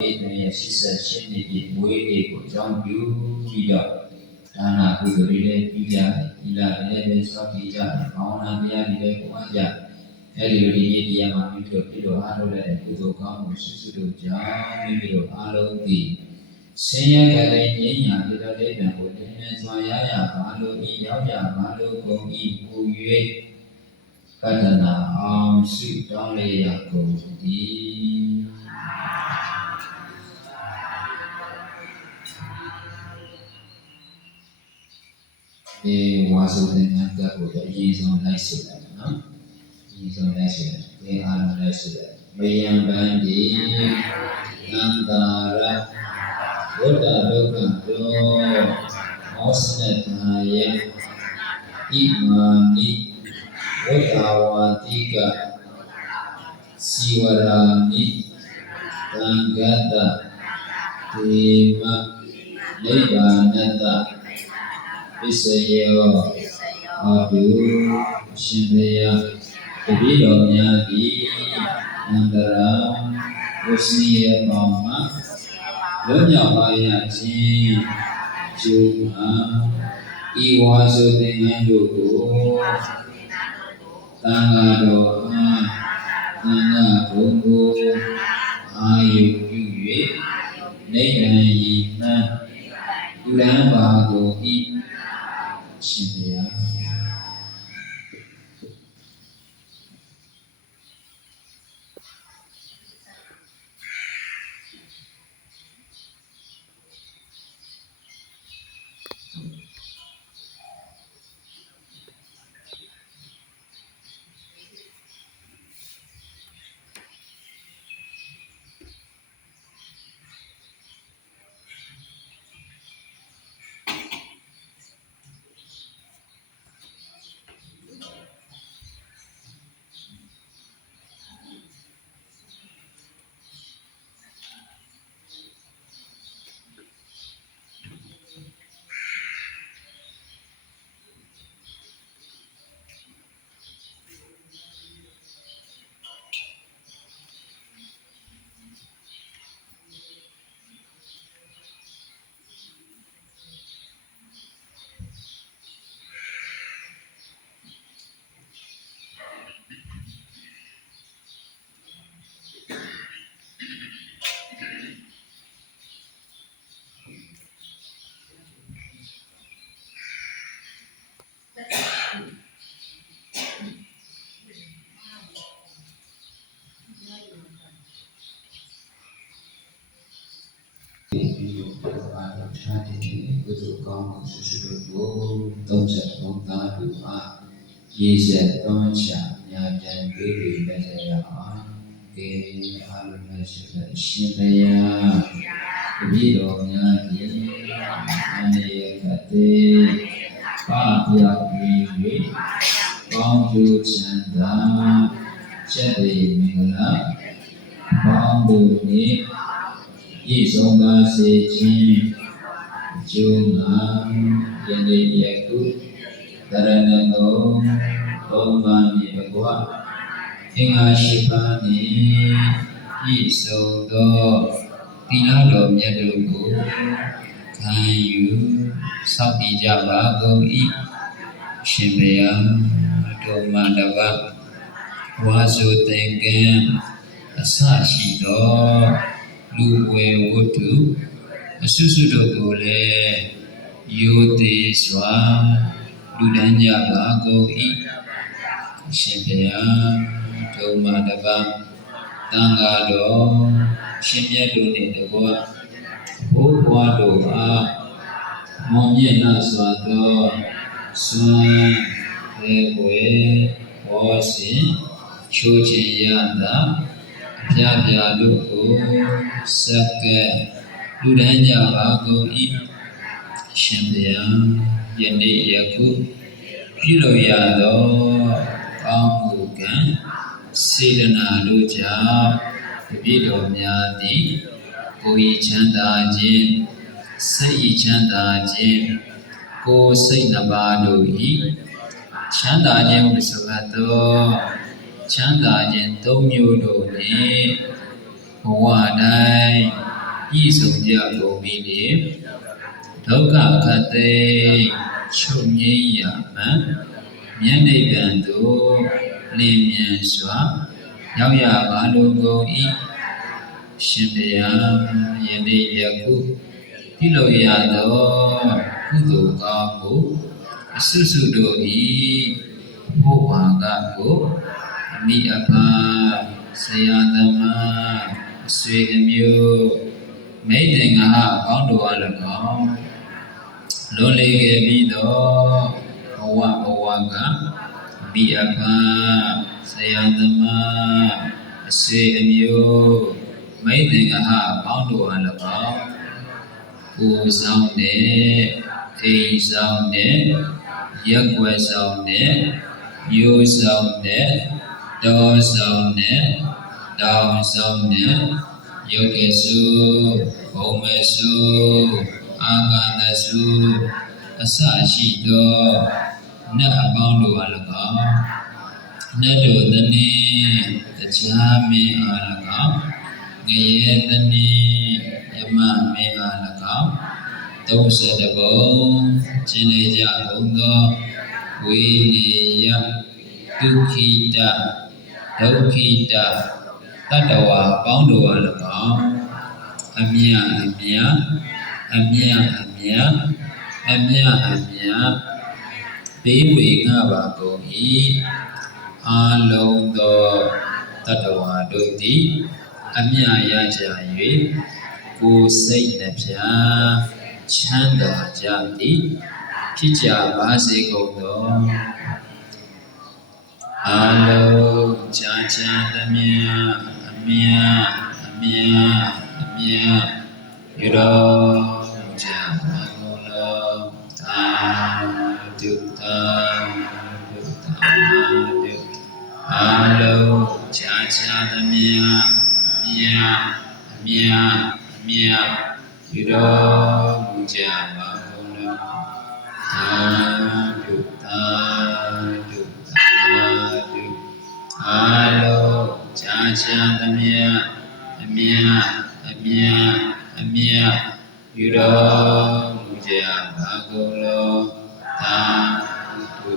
ရဲ့88နှစ်ပြည့်မွေးနေ့ကိုအကြောင်းပြုပြီးတော့ဒါနာကုသိုလ်တွေလည်းပြုကြဒီလာလည်းပဲစောင့်ကြည့်ကြဘာဝနာတရားတွေလည်းပွားကြအဲဒီလိုဒီနေ့တရားမှာပြုလို့ပြုလို့အားထုတ်တဲ့ကုသိုလ်ကောင်းမှုစုစုတို့ကြောင့်မိမိတို့အားလုံးဒီဆင်းရဲကြတဲ့ဉာဏ်ညာဒီလိုလေးပြန်ကိုတင်းနေစွာရရပါလို့ဤရောက်ကြပါလို့ကုန်ဤပူ၍ပတ္တနာအောင်စုတောင်းလေရကုန်သည်ဝါစုတဲ့ဉာဏ်ကကိုအရေးဆုံးလိုက်ဆိုတယ်နော်အရေးဆုံးလိုက်ဆိုတယ်ဒီအားလုံးလိုက်ဆိုတယ်မယံပန်းဒီနန္တာရဝတ္တဒုက္ခတောမောစနထာယဣမာနိဝတ္တဝါတိကစီဝရာနိသံဃတဒေမနိဗ္ဗာနတပစ္စယောဟောတုရှင်ဘုရားတပည့်တော်များသည်အန္တရာဝစီယပေါင်းမှာလွတ်မြောက်ပါရခြင်းကျိုးမှာဤဝါစုသင်္ကန်းတို့ကိုသံဃာတော်အားသံဃာဘုံကိုအာယုပြု၍နိဗ္ဗာန်ရည်မှန်းပြုလန်းပါကုန်၏ရှင်ဘုရားကုသိုလ်ကောင်းမှုစုစုတို့ကို33သာဓုအားရေစက်သွန်းချညာပြန်ပေးပြီးလက်ထရအောင်ဒီအားလုံးနဲ့ရှိတဲ့ရှင်ဘုရားတပည့်တော်များဒီအနေကတိပါပြပြီး၍ကောင်းကျိုးချမ်းသာချက်ရည်မင်္ဂလာပေါင်းတို့နှင့်ပြည့်စုံပါစေခြင်းကျိုးငါယနေ့ယခုတရဏဂုံသုံးပါးနှင့်ဘဂဝါအင်္ဂါရှိပါးနှင့်ပြည့်စုံသောသီလတော်မြတ်တို့ကိုခံယူစောင့်တည်ကြပါကုန်၏ရှင်ဘုရားတို့မှတပါးဝါစုသင်္ကန်းအစရှိသောလူဝေဝတ္ထုအစုစုတို့ကိုလည်းယောသေးစွာလူဒန်းကြပါကုန်၏ရှင်ဘုရားတို့မှတပါးသံဃာတော်ရှင်မြတ်တို့နှင့်တကွဘိုးဘွားတို့အားမောင်မြတ်နာစွာသောစွမ်းရေဝေဟောစဉ်ချိုးချင်ရတာပြပြတို့ကိုစက္ကလူဒန်းကြပါကုန်၏ရှင်ဘုရားယနေ့ယခုပြုလို့ရသောကောင်းမှုကံစေတနာတို့ကြောင့်တပည့်တော်များသည်ကိုယ်ဤချမ်းသာခြင်းစိတ်ဤချမ်းသာခြင်းကိုယ်စိတ်နှစ်ပါးတို့ဤချမ်းသာခြင်းဟုဆိုအပ်သောချမ်းသာခြင်းသုံးမျိုးတို့နှင့်ဘဝတိုင်း ဤဆုံးကြကုန်ပြီလေဒုက္ခခတ်သိချုပ်ငြိမ်းရမှန်မျက်နှိဗ္ဗာန်သို့လင်းမြန်စွာရောက်ရပါလိုကုန်၏ရှင်တရားယနေ့ယခုပြုလို့ရသောကုသိုလ်ကောင်းမှုအစွတ်စွတ်တို့၏ဘုဝါကကိုအမိအဖဆရာသမားအဆွေအမျိုးမိတ်တင်္ဂဟအပေါင်းတို့အား၎င်းလွန်လေခဲ့ပြီးတော့ဘဝကအမိအဖဆရာသမားအဆွေအမျိုးမိတ်တင်္ဂဟအပေါင်းတို့အား၎င်းကိုယ်ဆောင်တဲ့အိမ်ဆောင်တဲ့ရက်ွယ်ဆောင်တဲ့မျိုးဆောင်တဲ့တော်ဆောင်တဲ့တောင်ဆောင်တဲ့ယောဂေစုဘုံမေစုအာဂန္တစုအစရှိသောနတ်အပေါင်းတို့အား၎င်းနတ်တို့တနည်းတရားမင်းအား၎င်းငရဲတနည်းယမမင်းအား၎င်း30ဘုံကျင်လေကြကုန်သောဝိနေယဒုက္ခိတဒုက္ခိတတတ္တဝါပေါင်းတို့အား၎င်းအမြပေးဝေငှပါကုန်၏အာလုံးသောတတ္တဝါတို့သည်အမြရကြ၍ကိုယ်စိတ်နှပြချမ်းသာကြသည်ဖြစ်ကြပါစေကုန်သောအာလုံးကြာကြာသမျှအမြယူတော်ကြပါကုန်လောသာဓုအာလုံးကြာကြာသမျှအမြယူတော်ကြပါကုန်လောသာဓုအာလုံးကြာကြာသမျှအမြယူတော်ကြပါကုန်လောသာဓု